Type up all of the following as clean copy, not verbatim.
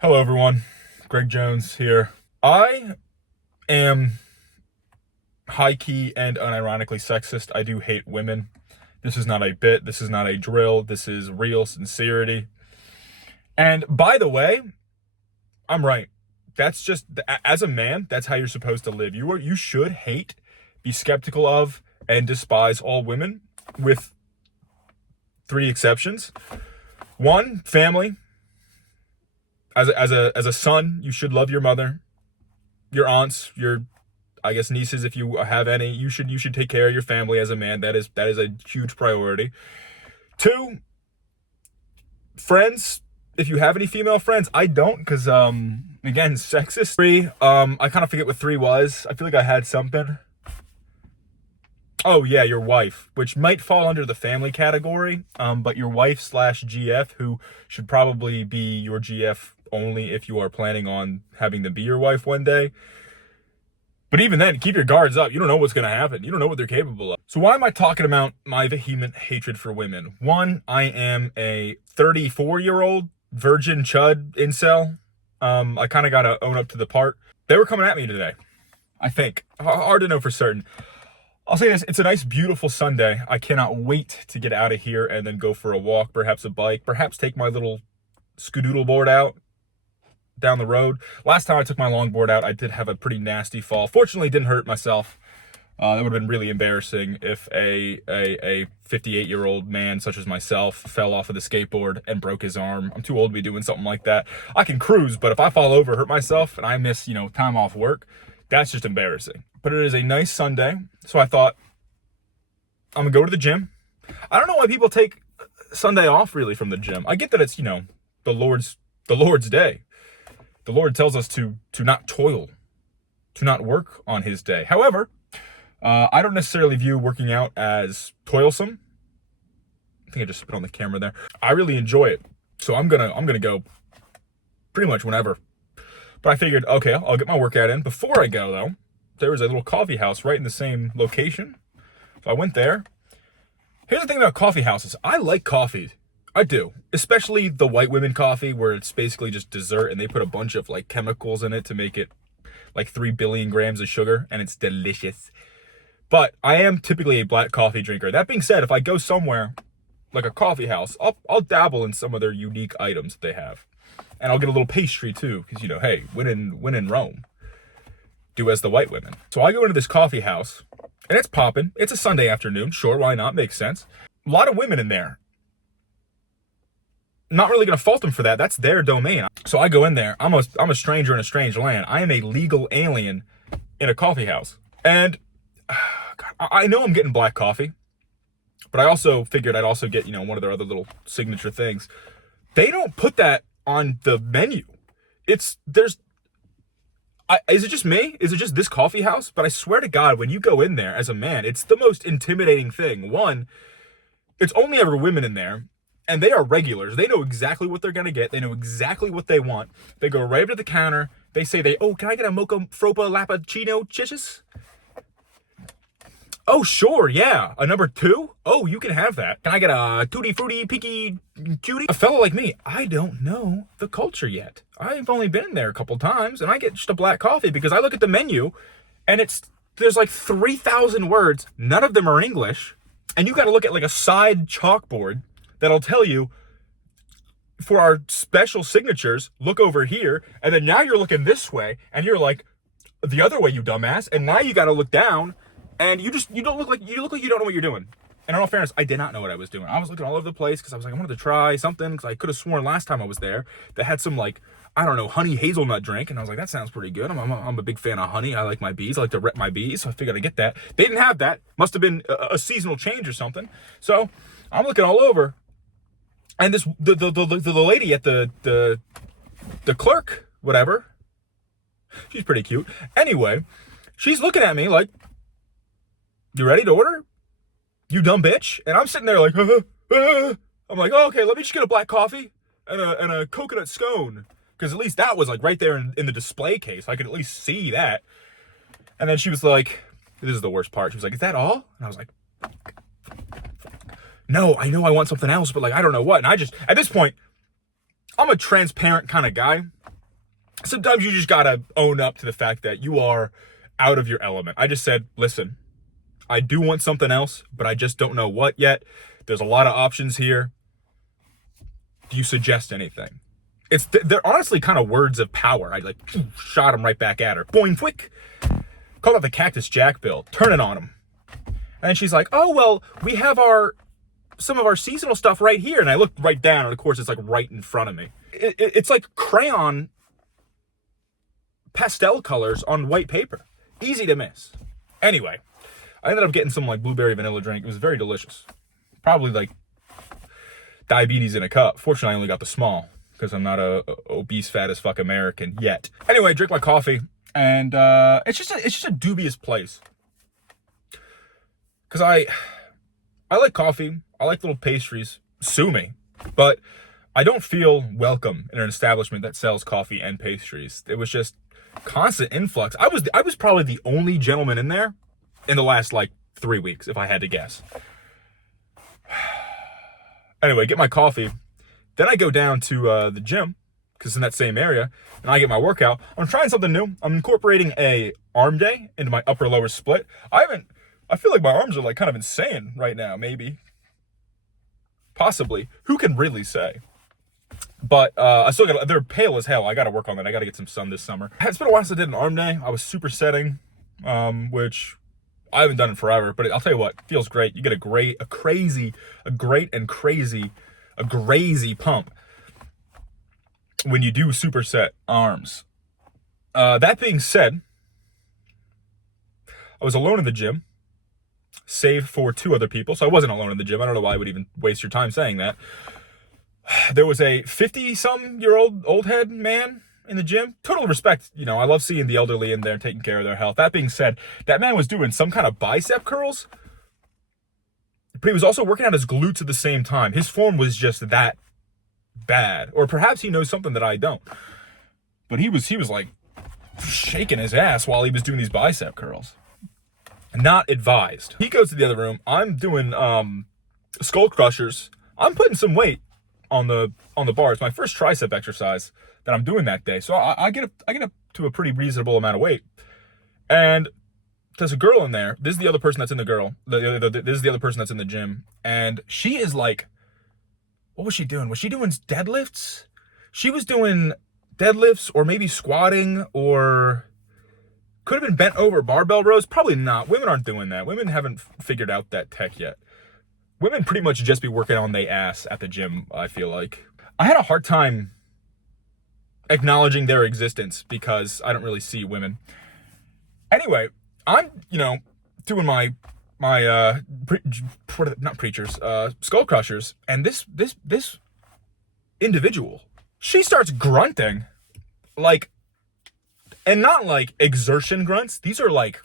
Hello, everyone. Greg Jones here. I am high key and unironically sexist. I do hate women. This is not a bit. This is not a drill. This is real sincerity. And by the way, I'm right. That's just as a man. That's how you're supposed to live. You should hate, be skeptical of, and despise all women, with three exceptions. One, family. As a son, you should love your mother, your aunts, your nieces, if you have any. You should take care of your family as a man. That is a huge priority. Two, friends. If you have any female friends, I don't, because again, sexist. Three, I kind of forget what three was. I feel like I had something. Oh yeah, your wife, which might fall under the family category, but your wife slash GF, who should probably be your GF only if you are planning on having them be your wife one day. But even then, keep your guards up. You don't know what's going to happen. You don't know what they're capable of. So why am I talking about my vehement hatred for women? One, I am a 34-year-old virgin chud incel. I kind of got to own up to the part. They were coming at me today, I think. Hard to know for certain. I'll say this, it's a nice, beautiful Sunday. I cannot wait to get out of here and then go for a walk, perhaps a bike, perhaps take my little skedoodle board out down the road. Last time I took my longboard out, I did have a pretty nasty fall. Fortunately, didn't hurt myself. That would have been really embarrassing if a 58-year-old man such as myself fell off of the skateboard and broke his arm. I'm too old to be doing something like that. I can cruise, but if I fall over, hurt myself, and I miss, time off work, that's just embarrassing. But it is a nice Sunday, so I thought, I'm gonna go to the gym. I don't know why people take Sunday off really from the gym. I get that it's, the Lord's day. The Lord tells us to not toil, to not work on his day. However, I don't necessarily view working out as toilsome. I think I just spit on the camera there. I really enjoy it, so I'm gonna go pretty much whenever. But I figured, okay, I'll get my workout in. Before I go, though, there was a little coffee house right in the same location. So I went there. Here's the thing about coffee houses. I like coffee. I do. Especially the white women coffee, where it's basically just dessert and they put a bunch of chemicals in it to make it 3 billion grams of sugar, and it's delicious. But I am typically a black coffee drinker. That being said, if I go somewhere like a coffee house, I'll dabble in some of their unique items that they have. And I'll get a little pastry too, because hey, when in Rome, do as the white women. So I go into this coffee house, and it's popping. It's a Sunday afternoon. Sure, why not? Makes sense. A lot of women in there. Not really gonna fault them for that. That's their domain. So I go in there. I'm a stranger in a strange land. I am a legal alien in a coffee house. And God, I know I'm getting black coffee, but I also figured I'd also get, one of their other little signature things. They don't put that on the menu. Is it just me? Is it just this coffee house? But I swear to God, when you go in there as a man, it's the most intimidating thing. One, it's only ever women in there, and they are regulars. They know exactly what they're gonna get. They know exactly what they want. They go right up to the counter. They say, can I get a mocha fropa lappuccino chiches? Oh, sure, yeah. A number 2? Oh, you can have that. Can I get a tutti frutti picky cutie? A fellow like me, I don't know the culture yet. I've only been there a couple times, and I get just a black coffee because I look at the menu, and there's 3,000 words. None of them are English, and you got to look at a side chalkboard that'll tell you, for our special signatures, look over here, and then now you're looking this way, and you're like, the other way, you dumbass, and now you got to look down. And you look like you don't know what you're doing. And in all fairness, I did not know what I was doing. I was looking all over the place because I was I wanted to try something, because I could have sworn last time I was there that had some honey hazelnut drink, and I was like, that sounds pretty good. I'm a big fan of honey. I like my bees. I like to rep my bees, so I figured I'd get that. They didn't have that. Must have been a seasonal change or something. So I'm looking all over, and the lady at the clerk, whatever, she's pretty cute. Anyway, she's looking at me like, you ready to order? You dumb bitch. And I'm sitting there like, I'm like, oh, okay, let me just get a black coffee and a coconut scone. Because at least that was right there in the display case. I could at least see that. And then she was like, this is the worst part. She was like, is that all? And I was like, no, I know I want something else, but I don't know what. And at this point, I'm a transparent kind of guy. Sometimes you just gotta own up to the fact that you are out of your element. I just said, listen, I do want something else, but I just don't know what yet. There's a lot of options here. Do you suggest anything? They're honestly kind of words of power. I like shot him right back at her. Boing, quick. Call it the Cactus Jack bill. Turn it on him. And she's like, oh, well, we have some of our seasonal stuff right here. And I looked right down, and of course, it's like right in front of me. It's like crayon pastel colors on white paper. Easy to miss. Anyway, I ended up getting some like blueberry vanilla drink. It was very delicious. Probably like diabetes in a cup. Fortunately, I only got the small because I'm not a obese, fat as fuck American yet. Anyway, drink my coffee, and it's just a dubious place. Cause I like coffee. I like little pastries. Sue me, but I don't feel welcome in an establishment that sells coffee and pastries. It was just constant influx. I was probably the only gentleman in there in the last like 3 weeks, if I had to guess. Anyway, get my coffee. Then I go down to the gym, because it's in that same area, and I get my workout. I'm trying something new. I'm incorporating a arm day into my upper lower split. I feel like my arms are like kind of insane right now, maybe. Possibly. Who can really say? But they're pale as hell. I got to work on that. I got to get some sun this summer. It's been a while since I did an arm day. I was supersetting, which I haven't done in forever, but I'll tell you what, it feels great. You get a crazy pump when you do superset arms. That being said, I was alone in the gym, save for 2 other people. So I wasn't alone in the gym. I don't know why I would even waste your time saying that. There was a 50-some-year-old old head man in the gym. Total respect. You know, I love seeing the elderly in there taking care of their health. That being said, that man was doing some kind of bicep curls, but he was also working out his glutes at the same time. His form was just that bad. Or perhaps he knows something that I don't. But he was like shaking his ass while he was doing these bicep curls. Not advised. He goes to the other room. I'm doing skull crushers. I'm putting some weight on the bar. It's my first tricep exercise that I'm doing that day. So I get up to a pretty reasonable amount of weight. And there's a girl in there. This is the other person that's in the girl. This is the other person that's in the gym. And she is like, what was she doing? Was she doing deadlifts? She was doing deadlifts or maybe squatting, or could have been bent over barbell rows. Probably not. Women aren't doing that. Women haven't figured out that tech yet. Women pretty much just be working on their ass at the gym, I feel like. I had a hard time acknowledging their existence because I don't really see women. Anyway, I'm, doing my skull crushers, and this individual, she starts grunting, like, and not like exertion grunts. These are like,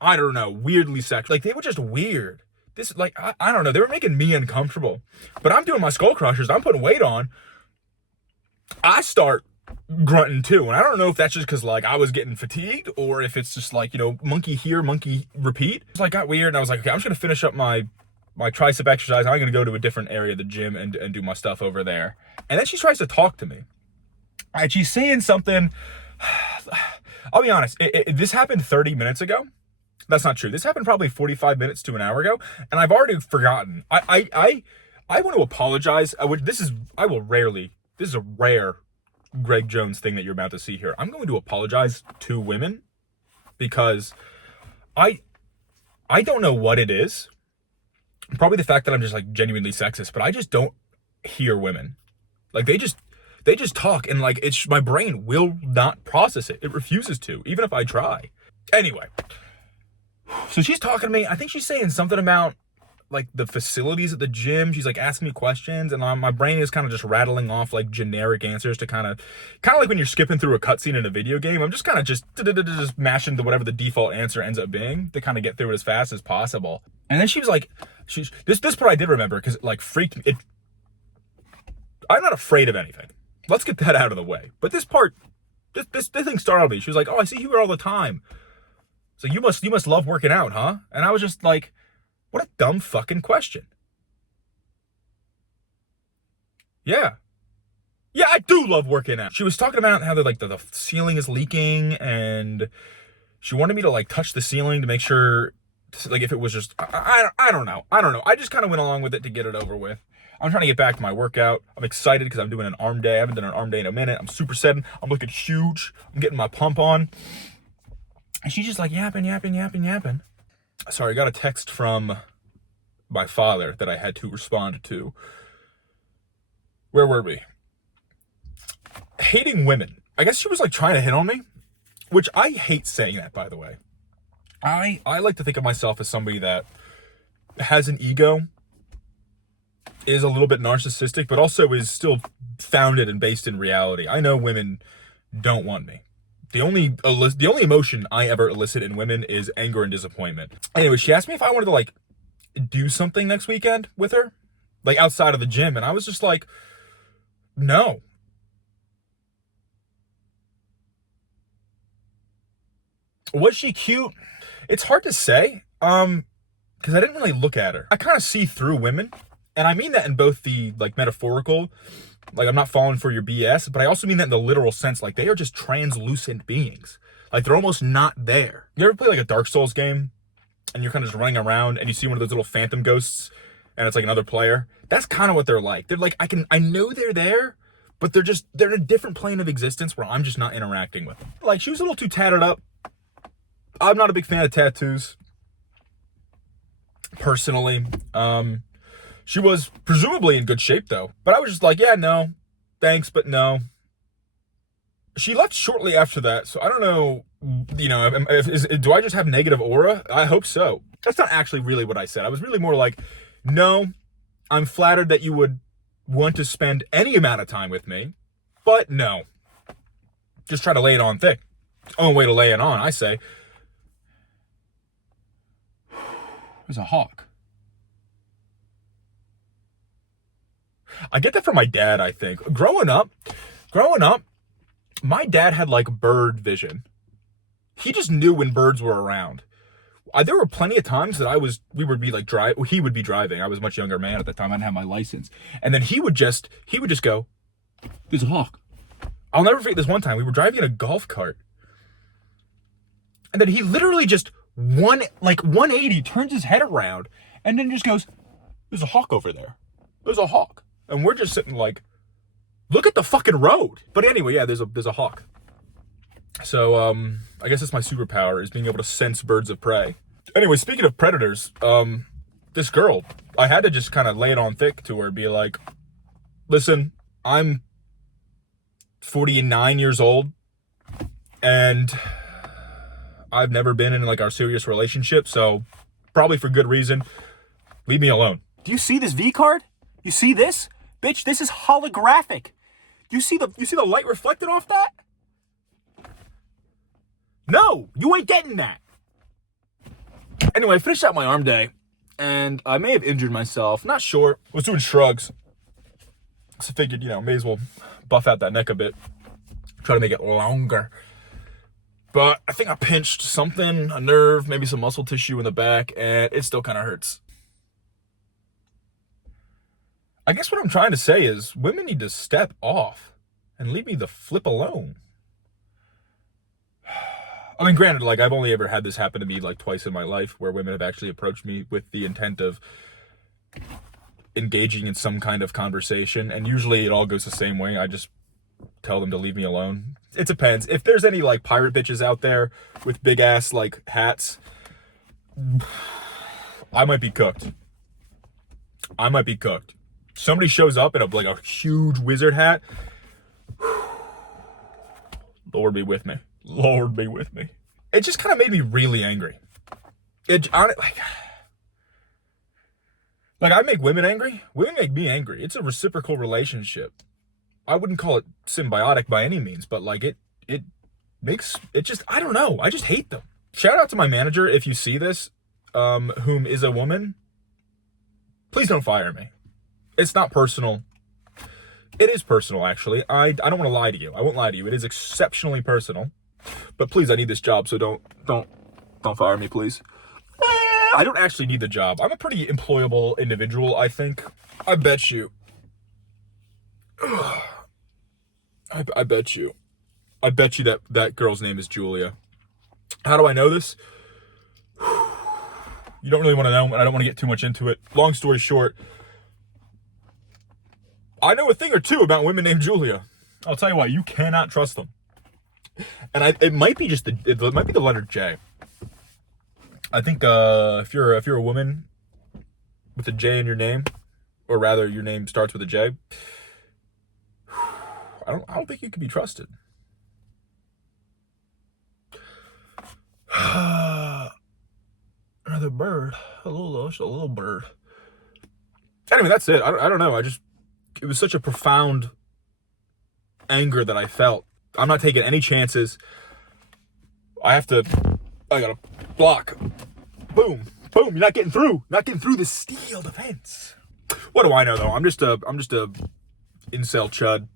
I don't know, weirdly sexual. Like, they were just weird. This, like, I don't know. They were making me uncomfortable. But I'm doing my skull crushers. I'm putting weight on. I start grunting too. And I don't know if that's just because, like, I was getting fatigued, or if it's just like, monkey here, monkey repeat. It's like, got weird. And I was like, okay, I'm just going to finish up my tricep exercise. I'm going to go to a different area of the gym and do my stuff over there. And then she tries to talk to me. And she's saying something. I'll be honest. This happened 30 minutes ago. That's not true. This happened probably 45 minutes to an hour ago, and I've already forgotten. I want to apologize. This is a rare Greg Jones thing that you're about to see here. I'm going to apologize to women because I don't know what it is. Probably the fact that I'm just like genuinely sexist, but I just don't hear women. Like, they just talk, and like, my brain will not process it. It refuses to, even if I try. Anyway. So she's talking to me. I think she's saying something about like the facilities at the gym. She's like asking me questions, and my brain is kind of just rattling off like generic answers to kind of like when you're skipping through a cutscene in a video game. I'm just kind of just mashing to whatever the default answer ends up being to kind of get through it as fast as possible. And then she was like, this part I did remember because it like freaked me. I'm not afraid of anything. Let's get that out of the way. But this part, this thing startled me. She was like, "Oh, I see you here all the time. So you must love working out, huh?" And I was just like, what a dumb fucking question. Yeah. Yeah, I do love working out. She was talking about how the ceiling is leaking, and she wanted me to like touch the ceiling to make sure, like if it was just, I don't know. I don't know. I just kind of went along with it to get it over with. I'm trying to get back to my workout. I'm excited because I'm doing an arm day. I haven't done an arm day in a minute. I'm supersetting. I'm looking huge. I'm getting my pump on. And she's just like yapping. Sorry, I got a text from my father that I had to respond to. Where were we? Hating women. I guess she was like trying to hit on me, which I hate saying that, by the way. I like to think of myself as somebody that has an ego, is a little bit narcissistic, but also is still founded and based in reality. I know women don't want me. The only emotion I ever elicit in women is anger and disappointment. Anyway, she asked me if I wanted to like do something next weekend with her, like outside of the gym, and I was just like, no. Was she cute? It's hard to say, because I didn't really look at her. I kind of see through women, and I mean that in both the like metaphorical, like I'm not falling for your BS, but I also mean that in the literal sense, like they are just translucent beings. Like they're almost not there. You ever play like a Dark Souls game, and you're kind of just running around, and you see one of those little phantom ghosts, and it's like another player? That's kind of what they're like. They're like, I know they're there, but they're in a different plane of existence where I'm just not interacting with them. Like she was a little too tatted up. I'm not a big fan of tattoos, personally. She was presumably in good shape, though. But I was just like, yeah, no. Thanks, but no. She left shortly after that, so I don't know, do I just have negative aura? I hope so. That's not actually really what I said. I was really more like, no, I'm flattered that you would want to spend any amount of time with me, but no. Just try to lay it on thick. Only way to lay it on, I say. There's a hawk. I get that from my dad, I think. Growing up, my dad had like bird vision. He just knew when birds were around. There were plenty of times that he would be driving. I was a much younger man at the time. I didn't have my license. And then he would just go, there's a hawk. I'll never forget this one time. We were driving in a golf cart. And then he literally just 180 turns his head around and then just goes, there's a hawk over there. There's a hawk. And we're just sitting like, look at the fucking road. But anyway, yeah, there's a hawk. So, I guess it's my superpower, is being able to sense birds of prey. Anyway, speaking of predators, this girl, I had to just kind of lay it on thick to her, be like, listen, I'm 49 years old, and I've never been in like our serious relationship, so probably for good reason. Leave me alone. Do you see this V card? You see this? Bitch, this is holographic. You see the light reflected off that? No, you ain't getting that. Anyway, I finished out my arm day, and I may have injured myself. Not sure. I was doing shrugs. So I figured, may as well buff out that neck a bit. Try to make it longer. But I think I pinched something, a nerve, maybe some muscle tissue in the back, and it still kind of hurts. I guess what I'm trying to say is women need to step off and leave me the flip alone. I mean, granted, like I've only ever had this happen to me like twice in my life, where women have actually approached me with the intent of engaging in some kind of conversation, and usually it all goes the same way. I just tell them to leave me alone. It depends. If there's any like pirate bitches out there with big ass like hats, I might be cooked. Somebody shows up in a huge wizard hat. Lord be with me. It just kind of made me really angry. Like I make women angry. Women make me angry. It's a reciprocal relationship. I wouldn't call it symbiotic by any means, but like it makes it just, I don't know. I just hate them. Shout out to my manager if you see this, whom is a woman. Please don't fire me. It's not personal. It is personal, actually. I don't want to lie to you. I won't lie to you. It is exceptionally personal. But please, I need this job, so don't fire me, please. I don't actually need the job. I'm a pretty employable individual, I think. I bet you I bet you. I bet you that girl's name is Julia. How do I know this? You don't really want to know, and I don't want to get too much into it. Long story short, I know a thing or two about women named Julia. I'll tell you what, you cannot trust them. And it might be it might be the letter J. I think if you're a woman with a J in your name, or rather your name starts with a J, I don't think you can be trusted. Another bird, a little bird. Anyway, that's it. I don't know. It was such a profound anger that I felt. I'm not taking any chances. I gotta block. Boom. Boom. You're not getting through. Not getting through the steel defense. What do I know though? I'm just a incel chud.